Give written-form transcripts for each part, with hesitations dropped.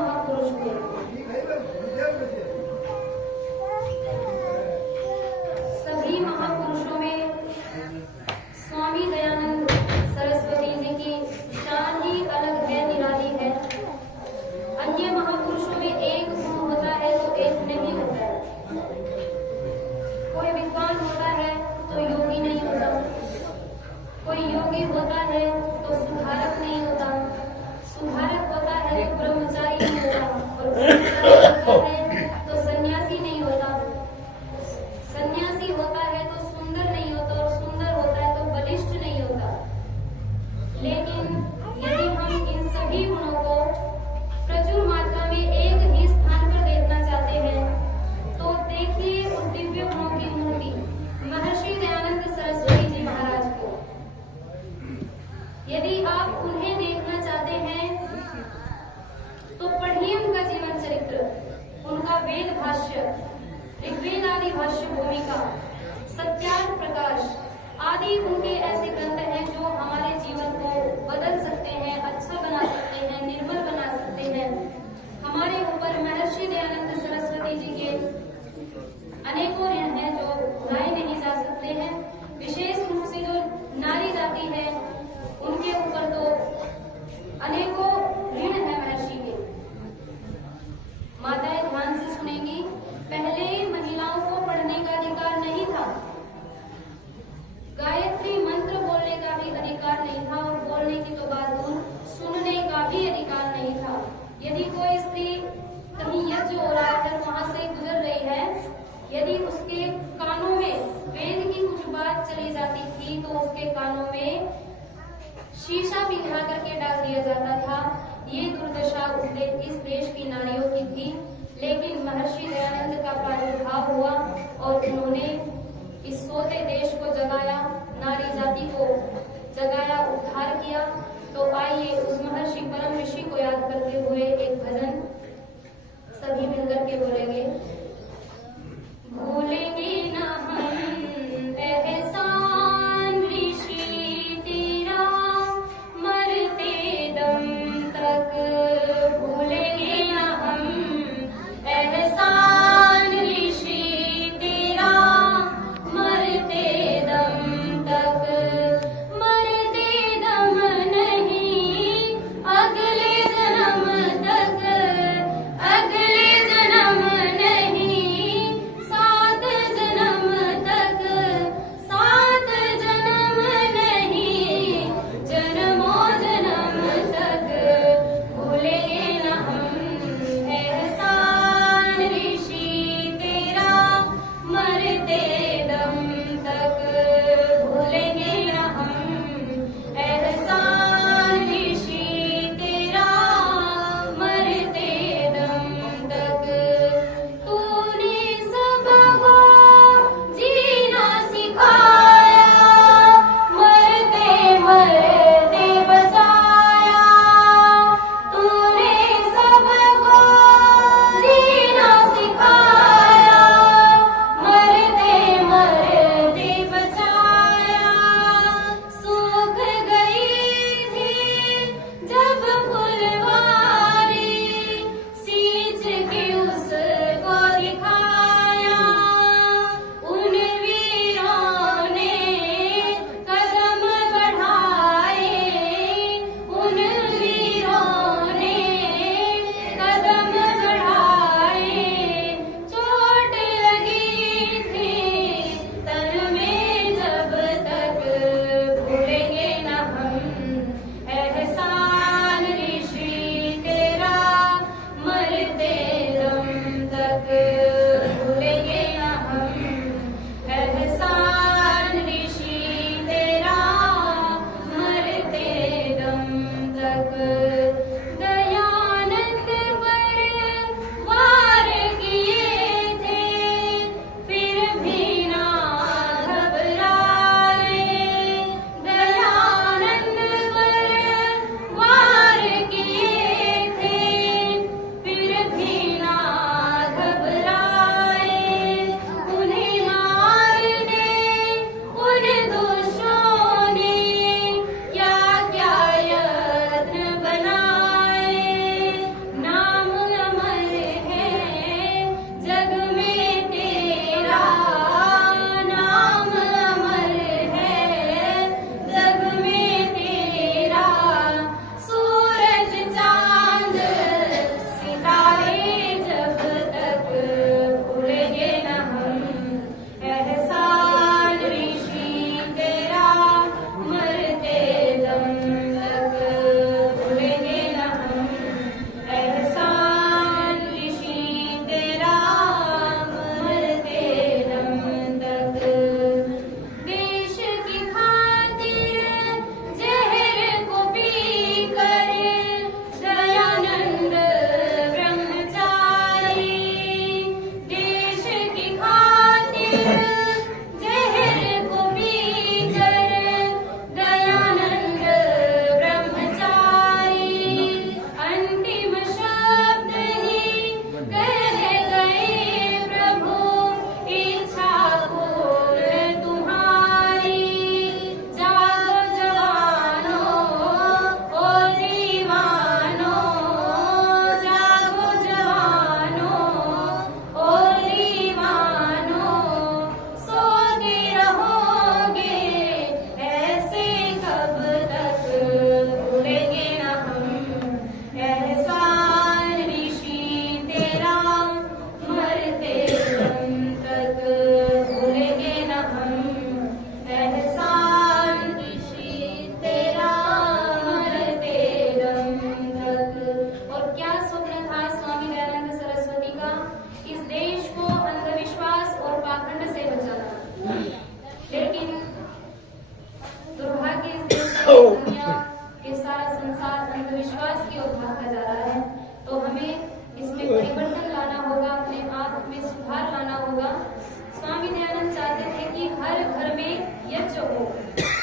महापुरुष थे। सभी महापुरुषों में स्वामी दयानंद सरस्वती जी की शान ही अलग है, निराली है। अन्य महापुरुषों में एक गुण होता है तो एक नहीं होता है। कोई विद्वान होता है तो योगी नहीं होता, कोई योगी होता है तो सुधारक नहीं होता, सुधारक होता है तो ब्रह्मचारी नहीं होता, और ब्रह्मचारी होता है तो सन्यासी नहीं होता, सन्यासी होता है तो सुंदर नहीं होता, और सुंदर होता है तो बलिष्ठ नहीं होता। लेकिन यदि हम इन सभी गुणों को प्रचुर मात्रा में एक ही स्थान पर देखना चाहते हैं तो देखिए उस दिव्य गुणों की मूर्ति महर्षि दयानंद सरस्वती जी महाराज को। यदि आप उन्हें देखना चाहते हैं तो पढ़िए उनका जीवन चरित्र, उनका वेद भाष्य, ऋग्वेद आदि भाष्य भूमिका, सत्यार्थ प्रकाश आदि उनके ऐसे ग्रंथ हैं जो हमारे जीवन को बदल सकते हैं, अच्छा बना सकते हैं, निर्मल बना सकते हैं। हमारे ऊपर महर्षि दयानंद सरस्वती जी के अनेकों ऋण हैं जो भुलाए नहीं जा सकते हैं। विशेष रूप से जो नारी जाति है उनके ऊपर तो अनेकों ऋण है महर्षि के। माताएं ध्यान से सुनेंगी, पहले महिलाओं को पढ़ने का अधिकार नहीं था, गायत्री मंत्र बोलने का भी अधिकार नहीं था, और बोलने की तो बात दूर, सुनने का भी अधिकार नहीं था। यदि कोई स्त्री कहीं यज्ञ हो रहा है वहां से गुजर रही है, यदि उसके कानों में वेद की कुछ बात चली जाती थी तो उसके कानों में शीशा पिघला करके डाल दिया जाता था। ये दुर्दशा इस देश की नारियों की थी। लेकिन महर्षि दयानंद का प्रादुर्भाव हुआ और उन्होंने इस सोते देश को जगाया, नारी जाति को जगाया, उद्धार किया। तो आइए उस महर्षि परम ऋषि को याद करते हुए एक भजन सभी मिलकर के बोलेंगे। भूलेंगे न हम एहसान ऋषि तेरा, मरते दम तक भूलेंगे न हम एहसान ऋषि तेरा, मरते दम तक, मरते दम नहीं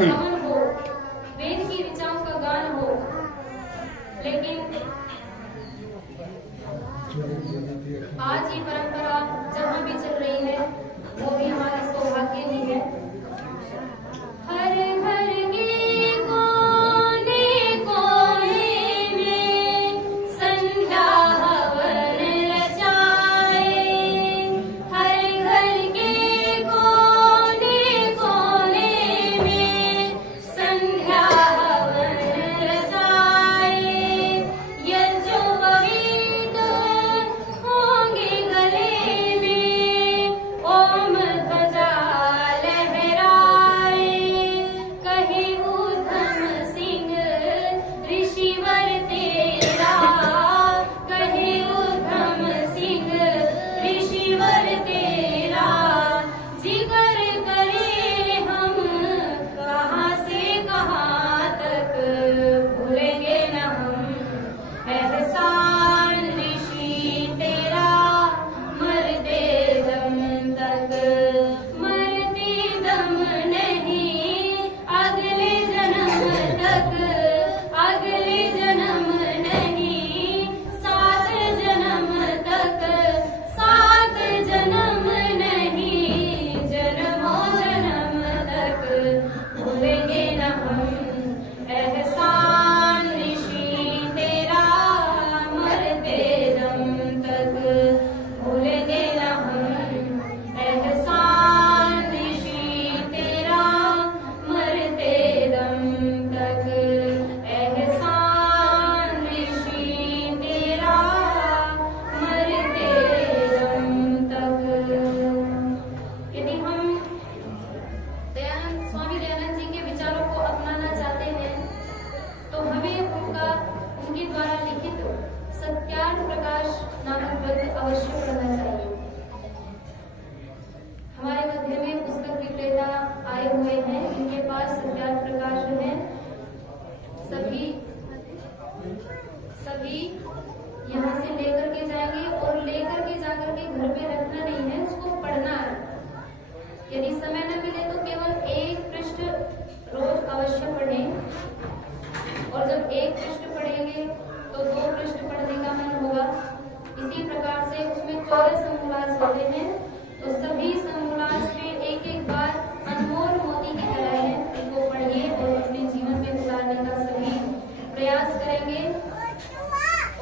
हवन हो, वेद की ऋचाओं का गान हो, लेकिन आज ये परंपरा जहाँ भी चल रही है वो भी हमारा सौभाग्य ही है। हर घर के कोने कोने में संध्या हवन रचाए, हर घर के कोने कोने में संध्या हवन रचाए, यज्ञोपवीत होंगे गले में ओम ध्वजा लहराए, कहे ऊधम सिंह ऋषिवर तेरा, कहे ऊधम सिंह ऋषिवर तेरा, जिगर करे हम कहाँ से कहाँ तक, भूलेंगे न हम एहसान ऋषि तेरा, मरते दम तक, मरते दम नहीं अगले जन्म तक, अगले जन्म नहीं सात जन्म तक, सात जन्म नहीं जन्मों जन्म तक, भूलेंगे न हम एहसान ऋषि तेरा, मरते दम तक, भूलेंगे न हम एहसान ऋषि तेरा, मरते दम तक, एहसान ऋषि तेरा, मरते दम तक। यदि हम स्वामी दयानंद जी के विचारों को अपनाना चाहते हैं तो हमें उनके द्वारा लिखित सत्यार्थ प्रकाश नामक ग्रंथ अवश्य पढ़ना चाहिए। हमारे मध्य में पुस्तक विक्रेता आए हुए हैं, इनके पास सत्यार्थ प्रकाश है। सभी यहाँ से लेकर के जाएंगे और लेकर के जाकर के घर पे रखना नहीं है, उसको पढ़ना है। यदि समय न मिले तो केवल एक पृष्ठ रोज अवश्य पढ़ें, और जब एक पृष्ठ पढ़ेंगे तो 2 पृष्ठ पढ़ने का मन होगा। इसी प्रकार से उसमें 14 समूलांश होते हैं, तो सभी समूलांश में एक एक बार अनमोल मोती की तरह है, इसको पढ़िए और अपने जीवन में उतारने का सभी प्रयास करेंगे।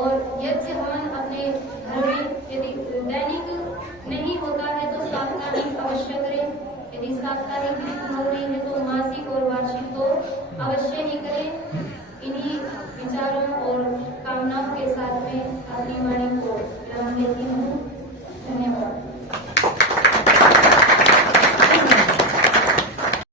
और यज्ञ हवन अपने घर में यदि दैनिक नहीं होता है तो साप्ताहिक अवश्य करें, यदि साप्ताहिक भी संभव नहीं है तो मासिक और वार्षिक तो अवश्य ही करें।